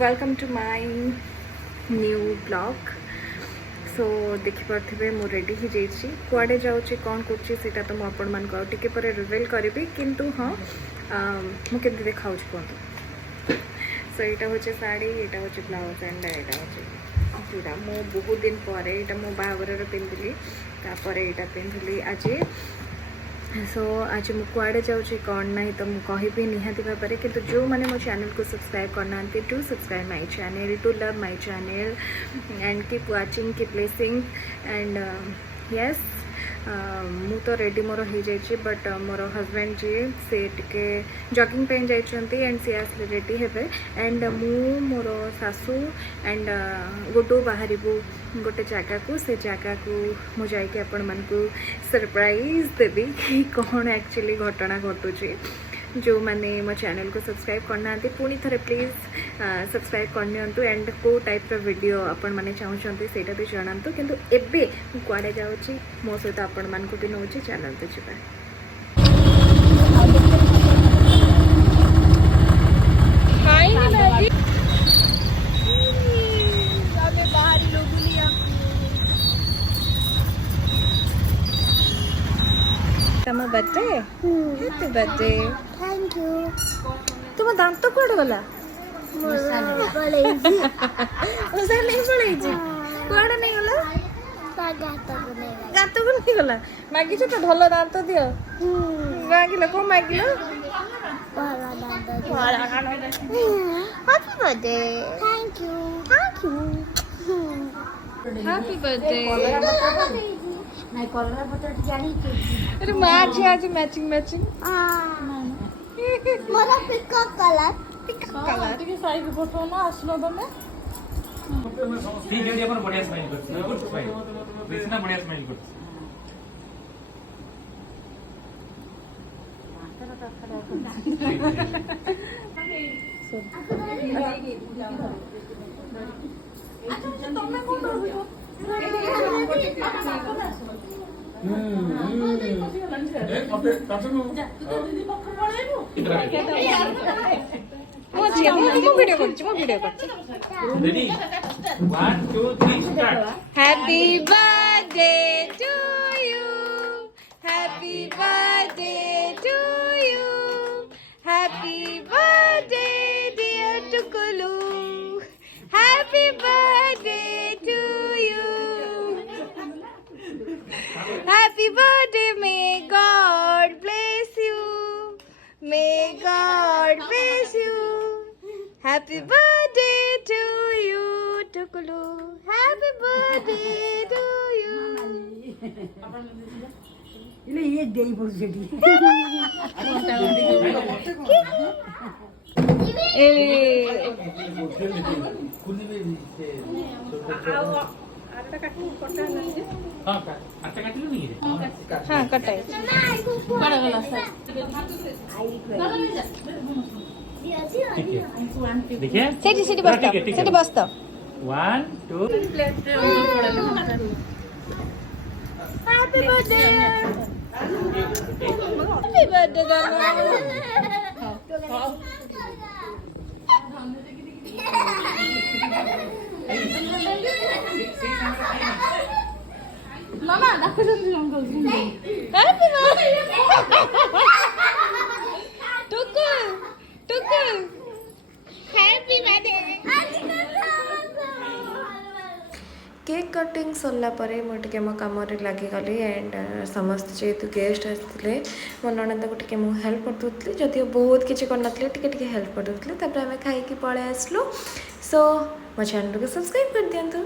Welcome to my new blog. So देखिपे मु ready ही जाइए कुआडे जाऊँगी कौन करा तो मुझे पर रिवेल करी किंतु हाँ मुझे देखा कहतु। सो यहाँ हूँ शाढ़ी, यहाँ हूँ ब्लाउज एंड यहाँ हूँ चूड़ा। मु बहुत दिन पर यहाँ मो बाहागर पिंधिली यहाँ पिंधिली आज। सो आज मु कुआडे जाऊँगी कौन ना तो मुझे निहाती भाव में कि जो मैंने मो चैनल को सब्सक्राइब करना to subscribe my channel, to love my channel and keep watching, keep listening and yes. मु तो रेडी मोर हो जाइए बट मोर हजबैंड जी से टिके जॉगिंग पे जाइछंती एंड सी आसले रेडी हेबे एंड मु मोर सासू एंड गुड्डू बाहरिबू गोटे जगह को से जगह को मु जाइके आपण मन को सरप्राइज देबी कि कौन एक्चुअली घटना घटुची। जो मैंने मो चैनल को सब्सक्राइब करना पुणी थे प्लीज सब्सक्राइब करनी एंड को टाइप वीडियो आपण मैंने चाहते ସେଇଟା भी जनातु। किंतु एबे कुआडे जाऊँगी मो सहित आपण मान को भी नौ चैनल तो जी। तुम birthday happy birthday thank you. तुम दांत तो कौड़ गला पड़ेगी उसे नहीं पड़ेगी कौड़ नहीं गला गात को नहीं गला मागी तो ढोल दांत दियो मागिलो को मागिलो happy birthday thank you happy birthday. नहीं कलर बटर जानी के अरे मां जी आज मैचिंग मैचिंग मोरा पिको कलर ଟିକେ ସାଇଜ ଫଟୋ ନା ଆସିଲ ତମେ ठीक है अपन बढ़िया स्माइल करते गुड स्माइल कृष्णा बढ़िया स्माइल करते ତମେ କୋଉ ରହିବ ready 1 2 3 start. Happy birthday to you, happy birthday to you, happy birthday dear Tukulu, happy birthday to you, happy birthday, may God bless you, may God bless you, happy birthday to you Tukulu, happy birthday to you. इले ये देई पड़ जेडी हां अच्छा काटिलो नहीं रे हाँ कटाई बड़ा वाला ठीक है देखिए सेठी सेठी बस तो सेठी बस तो 1 2 हैप्पी बर्थडे हैप्पी बर्थडे मामा डाको जल्दी हम हैप्पी बर्थडे टुकु टुकु हैप्पी बर्थडे। केक कटिंग सरला परे मुझे मो कम लगिगली एंड समस्त जेहेतु गेस्ट आसते मो ननद को टे हेल्प कर जदिव बहुत किसी करना हेल्प कर आम खाई पलि आसलु। सो मो चैनल को सब्सक्राइब कर दिंतु।